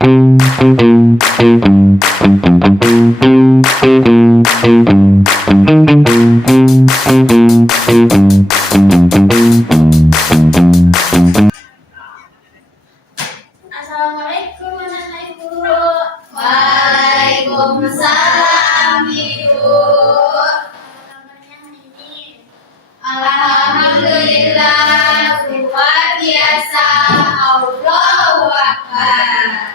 Assalamualaikum anak-anak ibu. Waalaikumsalam Ibu. Apa kabarnya hari ini? Alhamdulillah luar biasa. Allahu Akbar.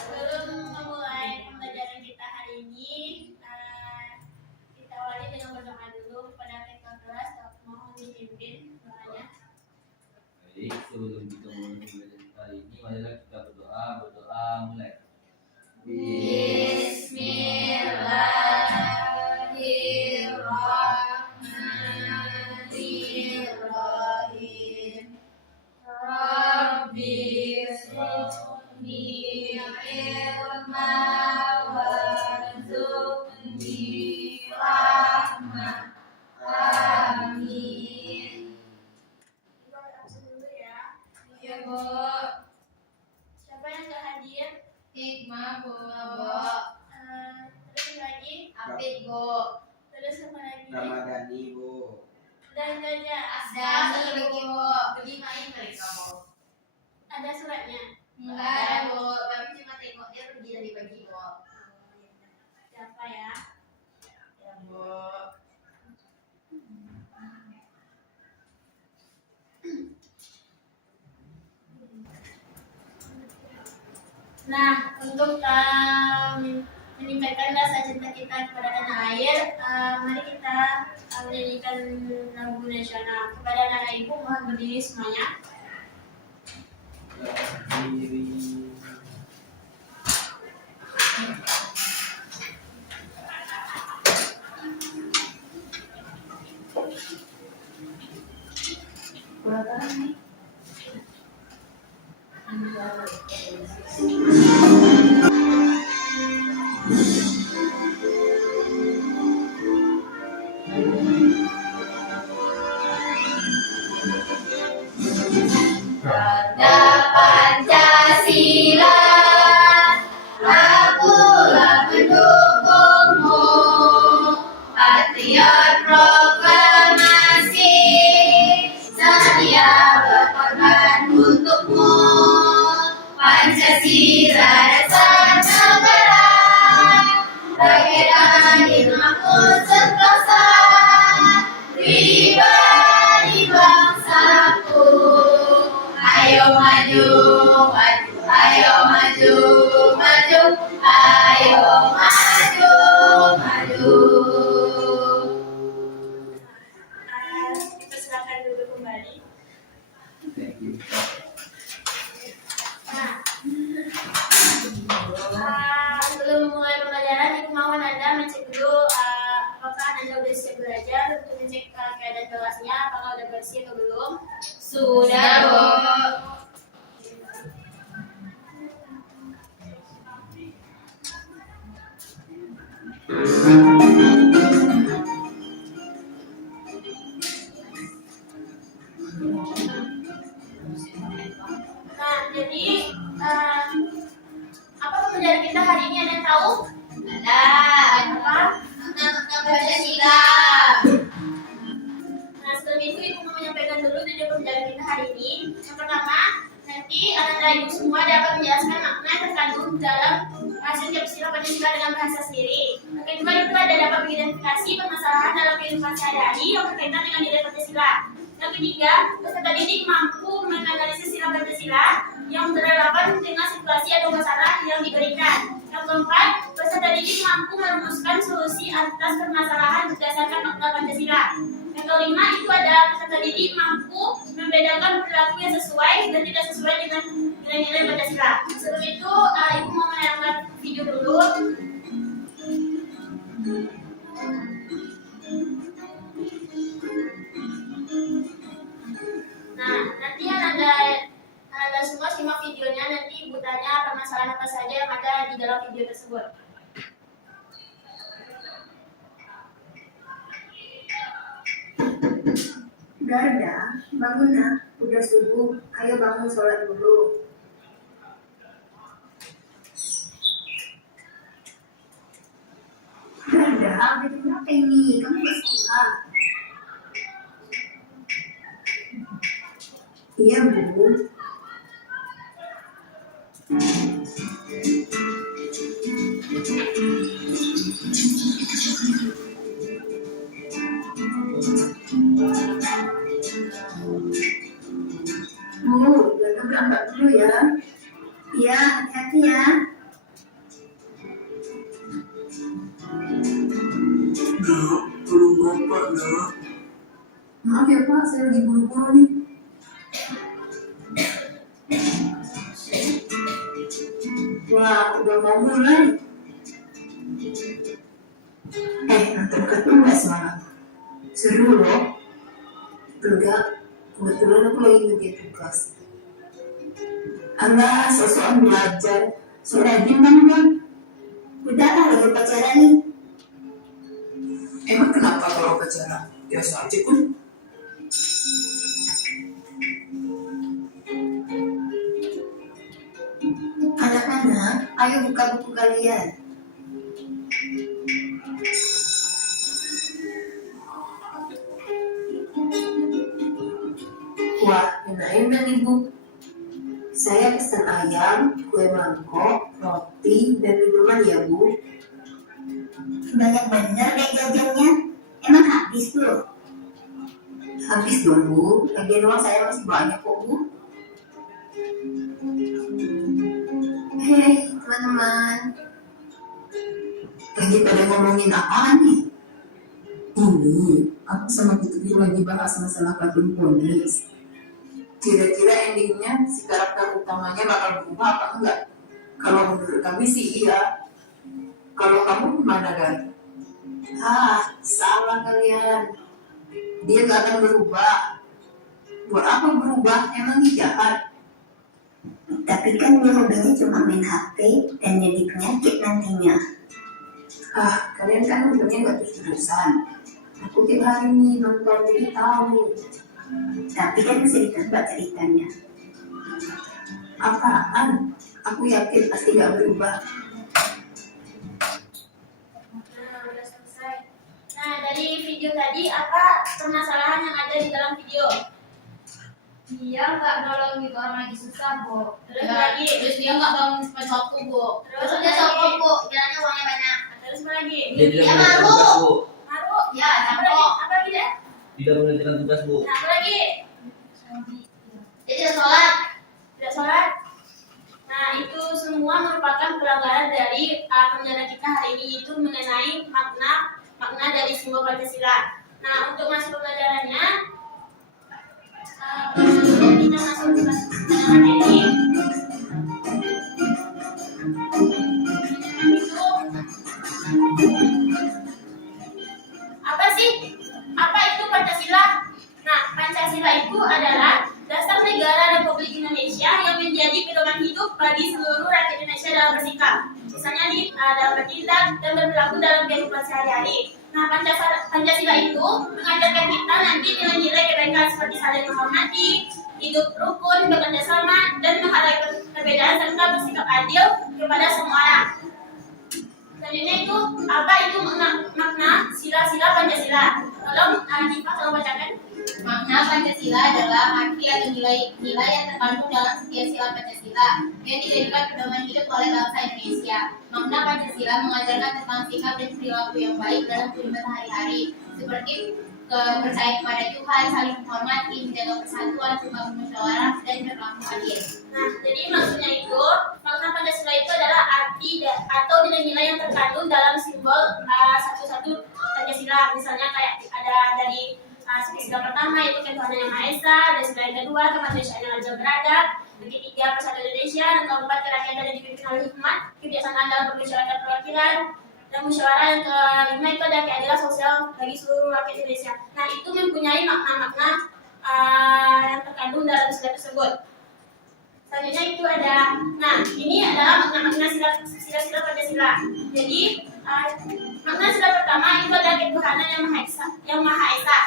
Sebelum memulai pembelajaran kita hari ini, kita awali dengan berdoa dulu kepada ketua kelas. Mohon dipimpin doanya. Baik, sebelum kita mulai pembelajaran kali ini, marilah kita berdoa mulai. Bismillahirrahmanirrahim. Rabbi shrahli ilma warzuqni rahmah. Amin. Ibu absen dulu ya. Ya, Bu. Siapa yang nggak hadir? Hikmah, Bu. Terus lagi? Apit, Bu. Terus apa lagi? Ramadhani, Bu. Udah itu aja. Asdani, bagi, Bu. Pergi main mereka, Bu. Ada suratnya. Enggak ada, Bu. Kami cuma tengok dia pergi tadi pagi, Bu. Siapa ya? Ya, Bu. Nah, untuk meningkatkan rasa cinta kita kepada tanah air, mari kita menyanyikan lagu nasional. Kepada anak ibu, mohon berdiri semuanya. Pada Pancasila, akulah pendukungmu. Patriot proklamasi, setia berkorban untukmu. Pancasila dasar negara, rakyat adil makmur sentosa, pribadi bangsaku. Ayo maju, maju, ayo maju, maju, ayo maju, maju. Kita silakan duduk kembali. Thank you. Sebelum mulai pembelajaran, ibu mohon Anda mencek dulu apakah Anda sudah siap belajar, untuk mencek keadaan kelasnya, apakah sudah bersih atau belum. Sudah, Bu. Nah, jadi apa pembelajaran kita hari ini, ada yang tahu? Ada. Apa? Makna Pancasila. Nah, sebelum itu ibu mau menyampaikan dulu tujuan pembelajaran kita hari ini. Yang pertama, nanti anak-anak ibu semua dapat menjelaskan makna yang terkandung dalam setiap sila Pancasila dengan bahasa sendiri. Yang kedua itu ada dapat mengidentifikasi permasalahan dalam kehidupan sehari-hari yang berkaitan dengan nilai Pancasila. Yang ketiga, peserta didik mampu menganalisis sila Pancasila yang berrelevan dengan situasi atau masalah yang diberikan. Yang keempat, peserta didik mampu merumuskan solusi atas permasalahan berdasarkan makna Pancasila. Yang kelima itu ada peserta didik mampu membedakan perilaku yang sesuai dan tidak sesuai dengan nilai-nilai Pancasila. Sebelum itu, ibu mau menayangkan video dulu. Nah, nanti anda semua simak videonya, nanti ibu tanya permasalahan apa saja yang ada di dalam video tersebut. Garda, bangunlah, udah subuh, ayo bangun sholat dulu. Kenapa ini? Kamu nggak sekolah? Iya, Bu. Bu, Dana berangkat dulu ya. Iya, hati-hati ya. Nak, tolong bapak nak. Maaf ya Pak, saya lagi buru-buru nih. Wah, udah mau mulai. Nonton kartun nggak semalam? Seru loh. Enggak, kebetulan aku lagi ngerjain tugas. Alah, sosokan belajar. So rajin kan, Bang? Udah lah, lagi pacaran nih. Emang kenapa kalau pacaran? Biasa aja pun. Anak-anak, ayo buka buku kalian. Wah, enak-enak Ibu. Saya pesan ayam, kue mangkok, roti, dan minuman ya Bu. Banyak bener deh jajannya. Emang habis Bu? Habis dong Bu. Lagian uang saya masih banyak kok Bu. Hei teman-teman, lagi pada ngomongin apaan nih? Ini, aku sama Putri lagi bahas masalah kartun ponis. Kira-kira endingnya si karakter utamanya bakal berubah apa enggak? Kalau menurut kami sih iya. Kalau kamu gimana kan? Salah kalian. Dia gak akan berubah. Buat apa berubah? Emang dia jahat? Tapi kan dia hobinya cuma main HP dan jadi penyakit nantinya. Kalian kan untungnya gak terus-terusan. Aku tiap hari nih nonton jadi tahu. Tapi kan bisa ditebak ceritanya. Apaan? Aku yakin pasti gak berubah. Nah, udah selesai. Nah, dari video tadi apa permasalahan yang ada di dalam video? Dia nggak nolong gitu orang lagi susah, Bu. Terus lagi? Terus dia nggak bangun cepat waktu, Bu. Terus dia lagi? sokong, Bu. Bilangnya uangnya banyak. Terus apa lagi? Dia tidak Dia mengerjakan malu. tugas, Bu. Malu? Ya, Apa lagi? capok. Apa lagi deh? Tidak mengerjakan tugas, Bu. Nah, apa lagi? Dia tidak sholat. Tidak sholat. Nah, itu semua merupakan pelanggaran dari pembelajaran kita hari ini, itu mengenai makna dari simbol Pancasila. Nah, untuk masuk pembelajarannya, kita masuk ke pelajaran ini. Apa sih? Apa itu Pancasila? Nah, Pancasila itu adalah dasar negara Republik Indonesia yang menjadi pedoman hidup bagi seluruh rakyat Indonesia dalam bersikap, misalnya dalam bertindak dan berperilaku dalam kehidupan sehari-hari. Nah, Pancasila itu mengajarkan kita nanti nilai-nilai kebaikan seperti saling menghormati, hidup rukun, bekerja sama, dan menghargai perbedaan serta bersikap adil kepada semua orang. Selanjutnya itu apa itu makna sila-sila Pancasila? Tolong Diva tolong bacakan. Makna Pancasila adalah arti atau nilai-nilai yang terkandung dalam setiap sila Pancasila yang dijadikan pedoman hidup oleh bangsa Indonesia. Makna Pancasila mengajarkan tentang sikap dan perilaku yang baik dalam kehidupan sehari-hari, seperti percaya kepada Tuhan, saling menghormati, menjaga persatuan, suka bermusyawarah, dan berlaku adil. Nah, jadi maksudnya itu makna Pancasila itu adalah arti atau nilai-nilai yang terkandung dalam simbol satu-satu Pancasila. Misalnya kayak ada dari sila pertama yaitu ketuhanan yang Maha Esa, dan sila yang kedua kemanusiaan yang adil beradab, yang ketiga persatuan Indonesia, dan keempat kerakyatan dan dipimpin oleh hikmat, kebijaksanaan dalam permusyawaratan perwakilan, dan musyawarah yang kelima itu ada keadilan sosial bagi seluruh rakyat Indonesia. Nah, itu mempunyai makna-makna yang terkandung dalam sila tersebut. Selanjutnya itu ada, nah ini adalah makna-makna sila-sila Pancasila. Jadi makna sila pertama itu ada ketuhanan yang Maha Esa.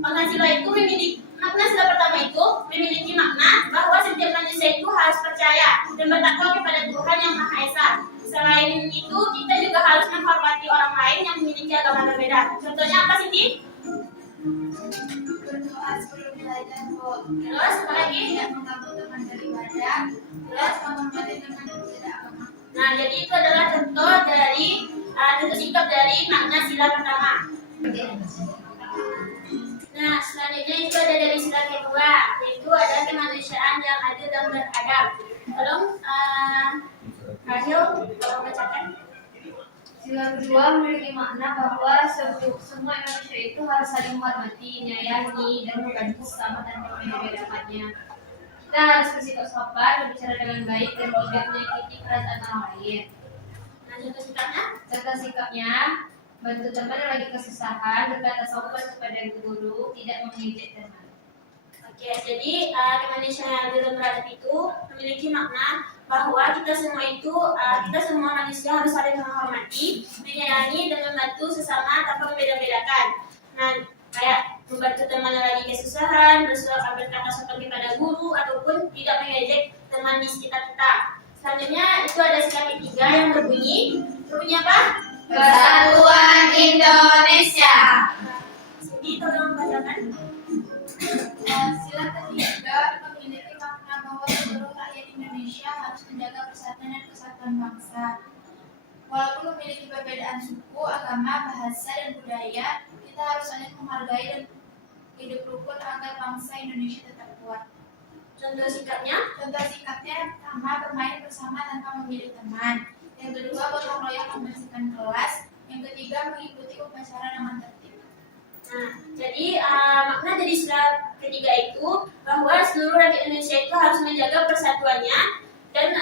Makna sila pertama itu memiliki makna bahwa setiap manusia itu harus percaya dan bertakwa kepada Tuhan yang Maha Esa. selain itu kita juga harus menghormati orang lain yang memiliki agama berbeda. Contohnya apa Cindy? Berdoa sebelum belajar, Bu. Terus apa lagi? Tidak mengganggu teman beribadah. Terus menghormati teman yang berbeda agama. Nah, jadi itu adalah contoh dari contoh sikap dari makna sila pertama. Nah, selanjutnya itu ada dari sila kedua, yaitu adalah kemanusiaan yang adil dan beradab. Tolong, Rahil, tolong bacakan. Sila kedua memiliki makna bahwa semua manusia itu harus saling menghormati, menyayangi, dan membantu sesama tanpa membeda-bedakannya. Kita harus bersikap sopan, berbicara dengan baik, dan tidak menyakiti perasaan orang lain. Nah, contoh sikapnya. Contoh sikapnya, bantu teman yang lagi kesusahan, berkata sopan kepada guru, tidak mengejek teman. Oke, jadi kemanusiaan yang adil dan beradab itu memiliki makna bahwa kita semua manusia harus saling menghormati, menyayangi, dan membantu sesama tanpa membeda-bedakan. Nah, kayak membantu teman yang lagi kesusahan, berkata sopan kepada guru, ataupun tidak mengejek teman di sekitar kita. Selanjutnya itu ada sila ketiga yang berbunyi apa? Persatuan Indonesia. Jadi tolong bacakan. Sila ketiga memiliki makna bahwa seluruh rakyat Indonesia harus menjaga persatuan dan kesatuan bangsa. Walaupun memiliki perbedaan suku, agama, bahasa, dan budaya, kita harus saling menghargai dan hidup rukun agar bangsa Indonesia tetap kuat. Contoh sikapnya. Contoh sikapnya pertama, bermain bersama tanpa memilih teman. Yang kedua, gotong royong membersihkan kelas. Yang ketiga, mengikuti upacara dengan tertib. Nah, jadi makna dari sila ketiga itu bahwa seluruh rakyat Indonesia itu harus menjaga persatuannya dan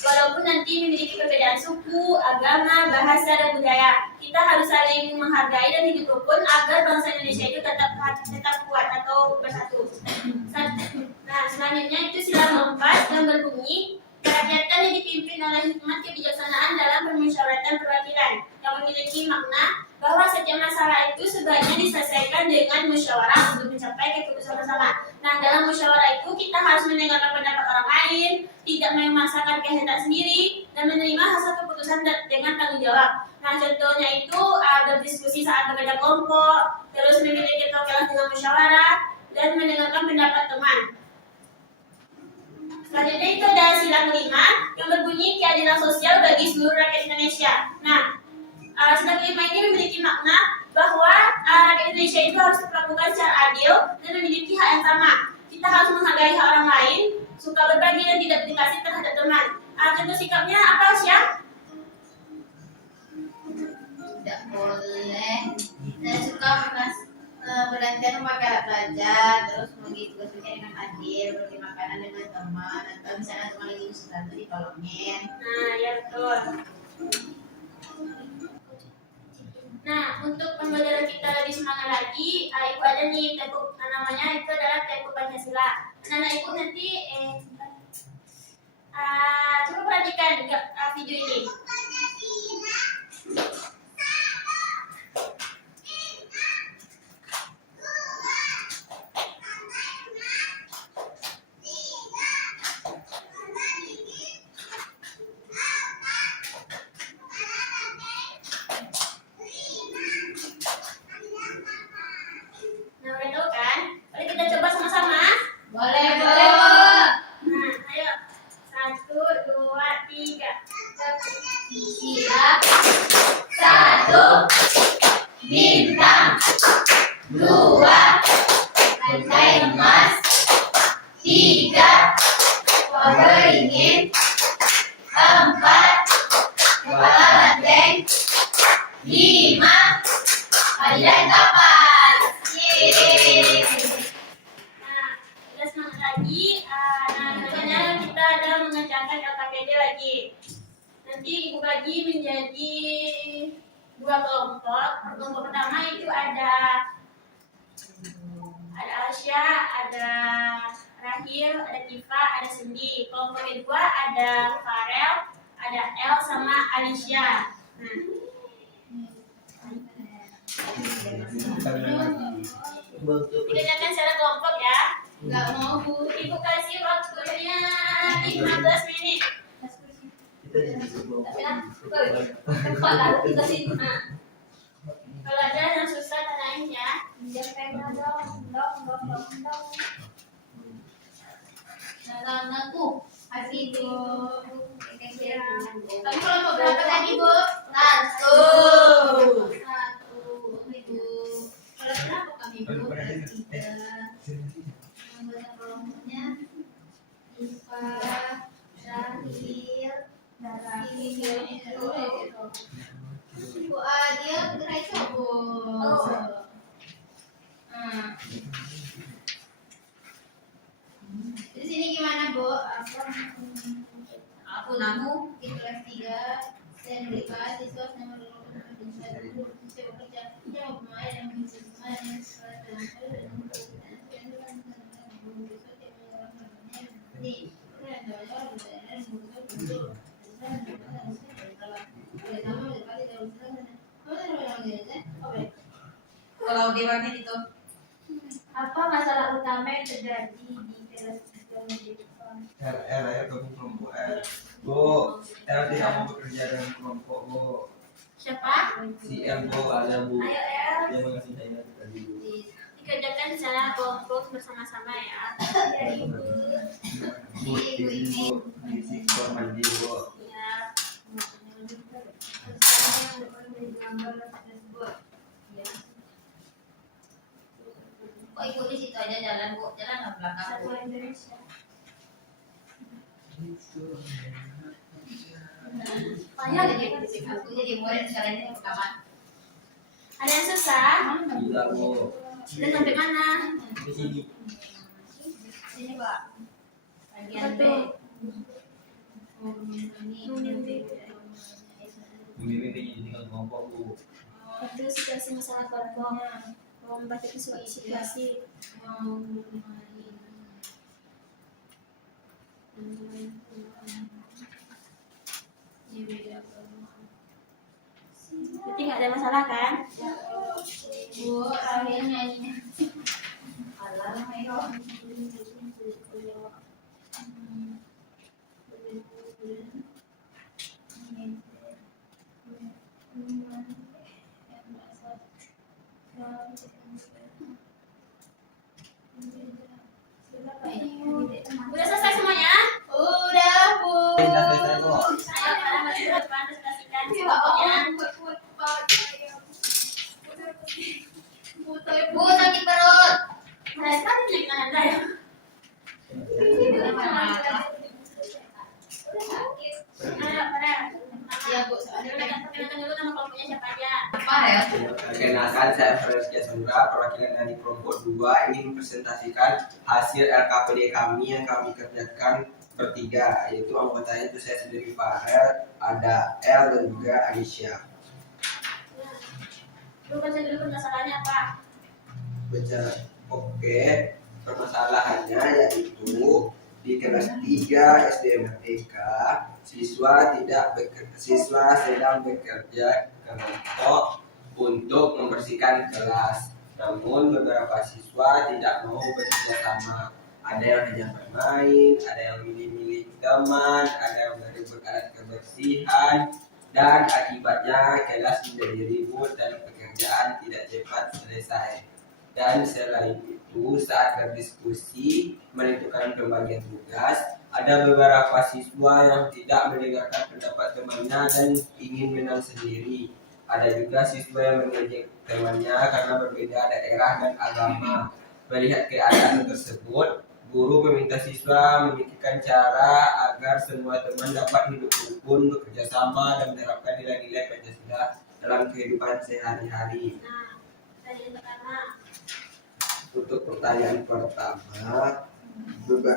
walaupun nanti memiliki perbedaan suku, agama, bahasa, dan budaya, kita harus saling menghargai dan hidup rukun agar bangsa Indonesia itu tetap kuat atau bersatu. Nah, selanjutnya itu sila keempat yang berbunyi kerakyatan yang dipimpin oleh hikmat kebijaksanaan dalam permusyawaratan perwakilan yang memiliki makna bahwa setiap masalah itu sebaiknya diselesaikan dengan musyawarah untuk mencapai keputusan bersama. Nah, dalam musyawarah itu kita harus mendengarkan pendapat orang lain, tidak memaksakan kehendak sendiri, dan menerima hasil keputusan dengan tanggung jawab. Nah, contohnya itu berdiskusi saat berbeda kelompok, terus memiliki keterangan dengan musyawarah, dan mendengarkan pendapat teman. Selanjutnya itu ada sila kelima yang berbunyi keadilan sosial bagi seluruh rakyat Indonesia. Nah, sila kelima ini memiliki makna bahwa rakyat Indonesia itu harus diperlakukan secara adil dan memiliki hak yang sama. Kita harus menghargai hak orang lain, suka berbagi dan tidak berdikasih terhadap teman. Contoh sikapnya apa, Syah? Tidak boleh. Saya suka bergantian memakai alat belajar, terus membagi tugas-tugasnya dengan adil, berbagi makanan dengan teman, atau misalnya teman lagi sesuatu ditolongin. Nah, ya betul. Nah, untuk pembelajaran kita lebih semangat lagi, itu ada nih tepuk namanya itu adalah tepuk Pancasila. Anak-anak ibu nanti coba perhatikan video ini. Nah, udah tahu kan? Mari kita coba sama-sama. Boleh. Nah, ayo. 1, 2, 3. Siap. 1. Bintang. 2. Rantai emas. 3. Beringin. 4. Kepala banteng. 5. Pajak kapal. Yeay. Nah, udah semangat lagi. Selanjutnya kita ada mengerjakan LKPD lagi. Nanti ibu bagi menjadi 2 kelompok. Kelompok pertama itu ada Asya, ada Rahil, ada Tifa, ada Cindy. Kelompok kedua ada Farel, ada El sama Alicia. Nah, dikerjakan secara kelompok ya. Nggak mau, Bu. Ibu kasih waktunya 15 menit. Kita jadi sebuah Tempat lalu kita sini. Nah, kalau ada yang susah tanyain ya. Jangan dong. Nah, tuh. Kasih itu. Kamu kelompok berapa tadi, Bu? Satu. Itu. Kalau berapa kami Bu? Kelas 3. Anggota kelompoknya IPA, Syahil, Bu Adil, gerai coba. Di sini gimana Bu? Aku namu di kelas 3 saya mereka siswa nomor 21 saya bekerja yang pemain yang pemain yang sekolah dalam kalau dewannya itu Apa masalah utama yang terjadi di kelas 3 Depan? R gabung kelompok R. Bu, R tidak mau bekerja dengan kelompok Bu. Siapa? Si R Bu, ada Bu. Ayo El, Dia mengasih saya tadi Bu. dikerjakan secara kelompok bersama-sama ya. Bu, ini Bu, isi form mandi Bu. Ya. kok ikut di situ aja jalan Bu jalan ke belakang Satu Bu. Indonesia. Banyak jadi aku jadi murid sekarang ini rekaman. Ada yang susah? Tidak Bu. Dan sampai mana? Di sini. Sini Pak. Bagian B. Membimbing penyidikan kelompok Bu. Itu situasi masalah kelompok. Mau membaca situasi. Berarti nggak ada masalah kan? Bu, Rahel nyanyi. Udah selesai semuanya? Udah Bu. Sudah selesai Bu. Ayo kalian masuk ke depan presentasikan kelompoknya. Bu sakit perut. Mereka penyakit Anda ya. Ayo, Ya Bu, perkenalkan dulu nama kelompoknya siapa aja. apa ya? Perkenalkan, saya Feris Sandra, perwakilan dari kelompok 2 ingin mempresentasikan hasil LKPD kami yang kami kerjakan bertiga, yaitu anggotanya itu saya sendiri Farel, ada L dan juga Aisyah. Lu baca dulu permasalahannya apa? Baca. Oke, permasalahannya yaitu di kelas 3 SD Merdeka siswa sedang bekerja kelompok untuk membersihkan kelas. Namun beberapa siswa tidak mau bekerja sama. Ada yang hanya bermain, ada yang milih-milih teman, ada yang berebut alat kebersihan, dan akibatnya kelas menjadi ribut dan pekerjaan tidak cepat selesai. Dan selain itu, saat berdiskusi menentukan pembagian tugas, ada beberapa siswa yang tidak mendengarkan pendapat temannya dan ingin menang sendiri. Ada juga siswa yang mengejek temannya karena berbeda daerah dan agama. Melihat keadaan tersebut, guru meminta siswa memikirkan cara agar semua teman dapat hidup rukun, bekerja sama, dan menerapkan nilai-nilai Pancasila dalam kehidupan sehari-hari. Nah, tadi yang pertama. Untuk pertanyaan pertama,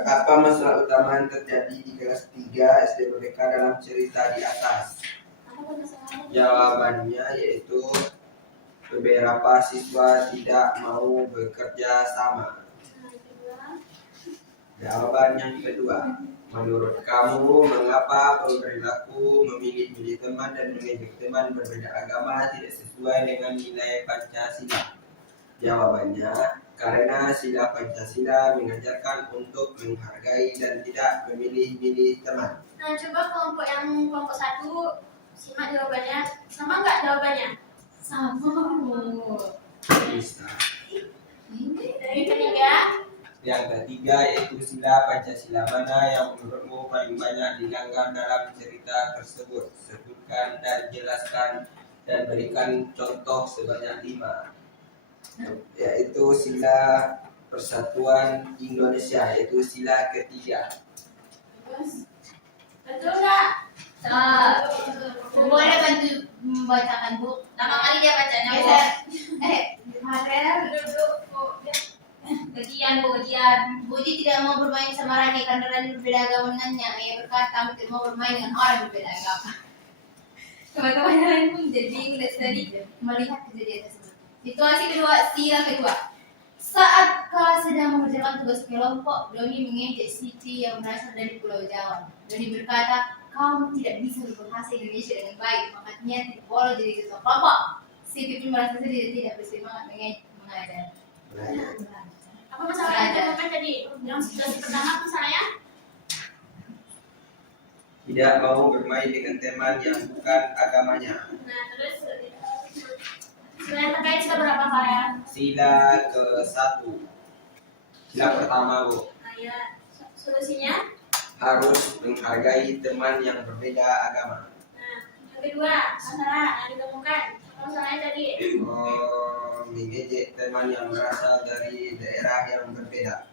apa masalah utama yang terjadi di kelas 3 SD Merdeka dalam cerita di atas? Apa permasalahannya? Jawabannya yaitu beberapa siswa tidak mau bekerja sama. Nah, yang kedua. Jawaban yang kedua, menurut kamu mengapa perilaku memilih-milih teman dan mengejek teman berbeda agama tidak sesuai dengan nilai Pancasila? Jawabannya, karena sila Pancasila mengajarkan untuk menghargai dan tidak memilih-milih teman. Nah, coba kelompok 1 Simak jawabannya. Sama nggak jawabannya? Sama Bu. Bisa. Dari ketiga. Yang ketiga yaitu sila Pancasila mana yang menurutmu paling banyak dilanggar dalam cerita tersebut? Sebutkan dan jelaskan dan berikan contoh sebanyak 5. Yaitu sila Persatuan Indonesia, yaitu sila ketiga. Betul nggak? Bu, boleh bantu membacakan Bu? Lama kali dia bacanya Bu. Kemarin duduk Bu. Gajian Bu, gajian. Budi tidak mau bermain sama Rani karena Rani berbeda agama dengannya. Ia berkata kamu tidak mau bermain dengan orang yang berbeda agama. Teman-teman yang lain pun jadi melihat tadi melihat kejadian tersebut. Situasi kedua, sila kedua. Saat kala sedang mengerjakan tugas kelompok, Doni mengejek Siti yang berasal dari Pulau Jawa. Doni berkata, kamu tidak bisa berbahasa Indonesia dengan baik, makanya tidak boleh jadi ketua kelompok. Siti pun merasa sedih dan tidak bersemangat mengajar. Apa masalahnya jawaban tadi? Yang situasi pertama masalahnya? Tidak mau bermain dengan teman yang bukan agamanya. Nah, terus sila yang terkait sila berapa kalian? Sila ke-1. Sila pertama, Bu. Nah, ya. Solusinya? Harus menghargai teman yang berbeda agama. Nah, yang kedua, masalah yang ditemukan. Apa masalahnya tadi? Mengejek teman yang berasal dari daerah yang berbeda.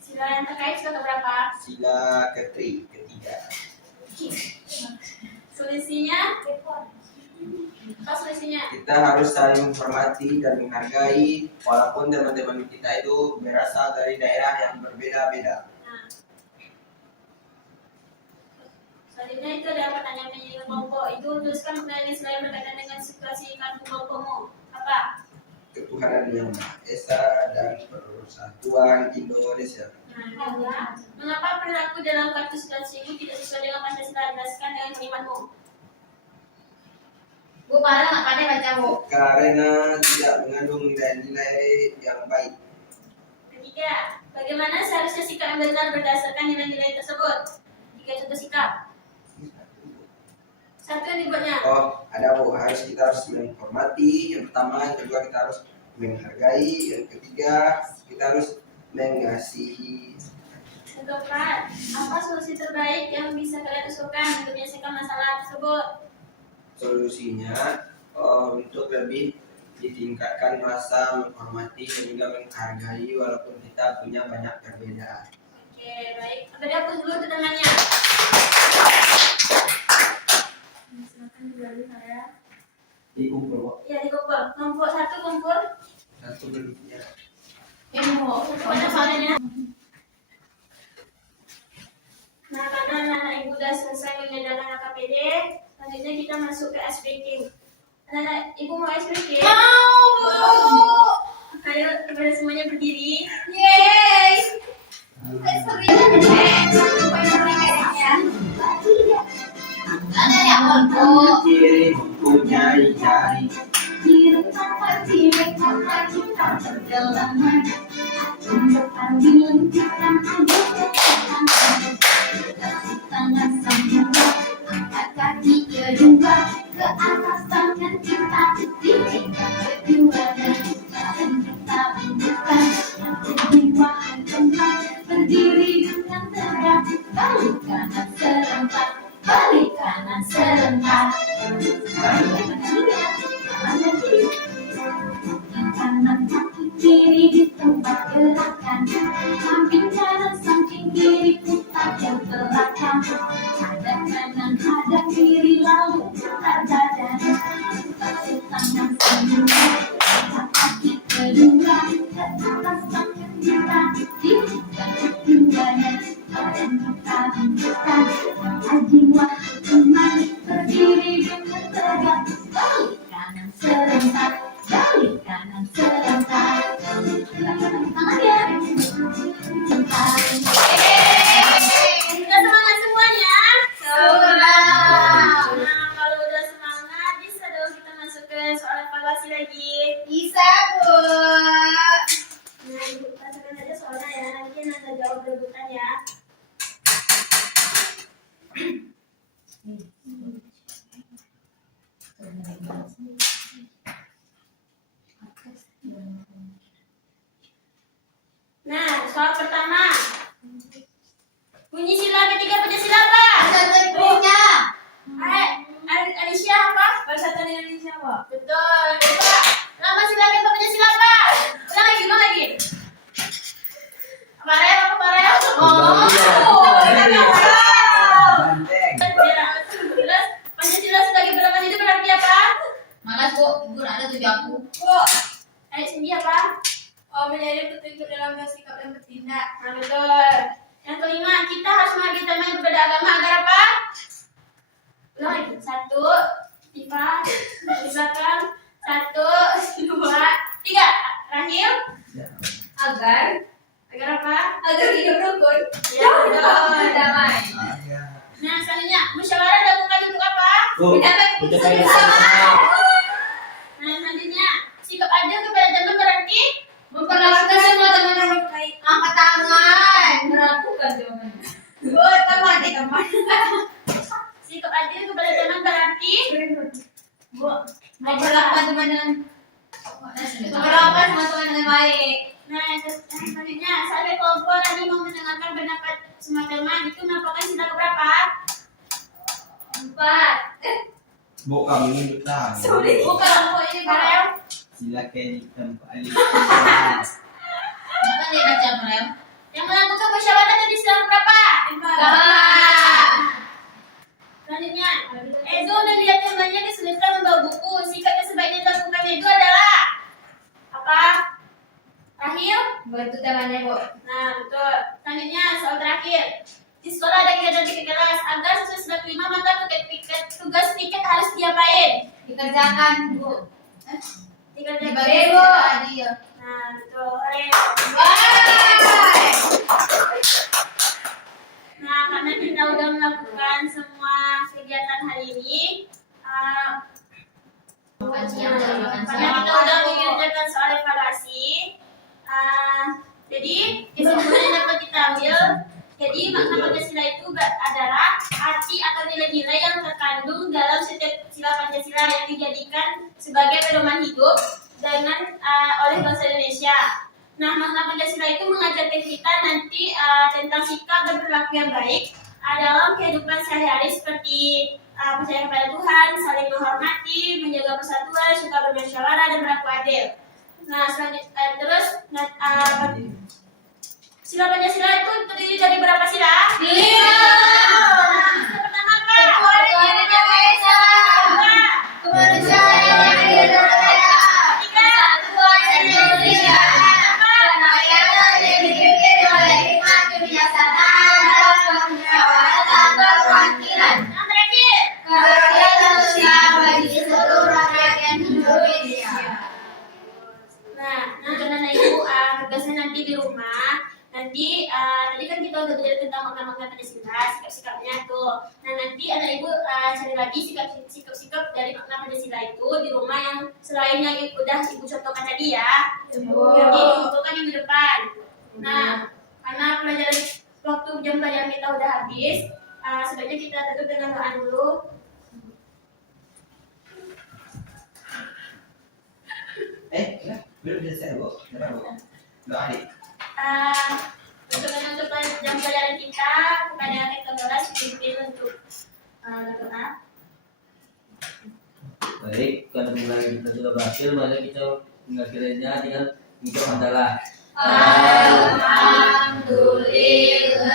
Sila yang terkait sila berapa? Sila ketiga. Solusinya? Apa solusinya? Kita harus saling menghormati dan menghargai walaupun teman-teman kita itu berasal dari daerah yang berbeda-beda. Nah. Selanjutnya itu ada pertanyaan penyanyi kelompok. Itu tuliskan pertanyaan sila yang berkaitan dengan situasi kartu kelompokmu. Apa? Ketuhanan yang Maha Esa dan Persatuan Indonesia. Nah, kedua, mengapa perilaku dalam kartu situasimu tidak sesuai dengan Pancasila? Jelaskan dengan kalimatmu. Bu, Para nggak pandai baca Bu? Karena tidak mengandung nilai-nilai yang baik. Ketiga, bagaimana seharusnya sikap yang benar berdasarkan nilai-nilai tersebut? 3 contoh sikap. Satu yang dibuatnya. Oh, ada Bu, kita harus menghormati. Yang pertama, yang kedua kita harus menghargai. Yang ketiga, kita harus mengasihi. Contoh 4, apa solusi terbaik yang bisa kalian usulkan untuk menyelesaikan masalah tersebut? Solusinya untuk lebih ditingkatkan rasa menghormati dan juga menghargai walaupun kita punya banyak perbedaan. Oke, baik. Apa dihapus dulu tunangannya? Silakan dilalui saya. Dikumpul, Bu. Ya, dikumpul. Kelompok 1 kumpul. Satu bentuknya. Pada soalnya. Nah, karena anak-anak ibu sudah selesai mengerjakan KPD, selanjutnya kita masuk ke ice breaking. Anak-anak ibu mau ice breaking? Mau Bu. Ayo, kepada semuanya berdiri. Yeay. Serunya ada yang Bu. Kiri mempunyai jari. Kaki kedua ke atas tangan kita diikat kedua dan kita bukan jiwa tempat berdiri dengan tegak balik kanan serentak balik kanan serentak kanan kaki kiri di tempat gerakan samping kanan samping kiri putar ke belakang hadap kanan hadap kiri lalu putar badan satu tangan semula kaki kedua ke atas tangan kita diikat keduanya badan kita bentukkan jiwa kembali berdiri dengan tegak balik kanan serentak balik kanan serentak tangan ya Sudah semangat semuanya? Sudah. Nah, kalau udah semangat musyawarah dilakukan untuk apa? Mendapat keputusan bersama. Nah, selanjutnya, sikap adil kepada teman berarti Memperlakukan semua teman-teman baik. Angkat tangan. Meragukan jawabannya. Teman. sikap adil kepada teman berarti Memperlakukan teman dengan memperlakukan semua teman dengan baik. Nah, selanjutnya, sampai kelompok tadi mau mendengarkan pendapat semua teman itu merupakan sila keberapa? 4. Bukan menunjuk tangan. Bukan pokoknya Farel, Silakan ditempatkan. Apa nih baca Farel? yang melakukan musyawarah tadi sila keberapa? 4. Selanjutnya, Edo melihat temannya kesulitan membawa buku. Sikap yang sebaiknya dilakukan Edo adalah apa? Terakhir? Bantu temannya, Bu. Nah, betul. Selanjutnya, soal terakhir. Di sekolah ada kegiatan di kelas. Agar sesuai sila kelima, maka tugas tiket harus diapain? Dikerjakan, Bu. Dikerjakan. Dibagi secara adil. Nah, betul. Hore. Nah, karena kita udah melakukan semua kegiatan hari ini, karena kita udah mengerjakan soal evaluasi, jadi kesimpulan yang dapat kita ambil, jadi makna Pancasila itu adalah arti atau nilai-nilai yang terkandung dalam setiap sila Pancasila yang dijadikan sebagai pedoman hidup oleh bangsa Indonesia. Nah, makna Pancasila itu mengajarkan kita nanti tentang sikap dan perilaku yang baik dalam kehidupan sehari-hari seperti percaya kepada Tuhan, saling menghormati, menjaga persatuan, suka bermusyawarah dan berlaku adil. Nah, selanjutnya sila Pancasila itu terdiri dari berapa sila? 5. Nah, sila pertama apa? Kemanusiaan yang adil dan beradab. Kesatuan Indonesia. Rakyat yang dipimpin oleh hikmat kebijaksanaan dalam musyawarah perwakilan. Yang terakhir. Keadilan sosial bagi seluruh rakyat Indonesia. Nah, anak-anak ibu tugasnya nanti di rumah. Nanti tadi kan kita udah belajar tentang makna-makna Pancasila, sikap-sikapnya tuh. Nah, nanti anak ibu cari lagi sikap-sikap dari makna Pancasila itu di rumah yang selain yang udah ibu contohkan tadi ya. Jadi dibutuhkan minggu depan. Nah, karena waktu jam pelajaran kita udah habis, sebaiknya kita tutup dengan doa dulu. Belum selesai, Bu. Doa adik. Untuk menutup jam pelajaran kita kepada ke-11 pimpin untuk doa. Baik, karena mulai kita sudah berhasil, mari kita mengakhirinya dengan ucapan adalah Alhamdulillah.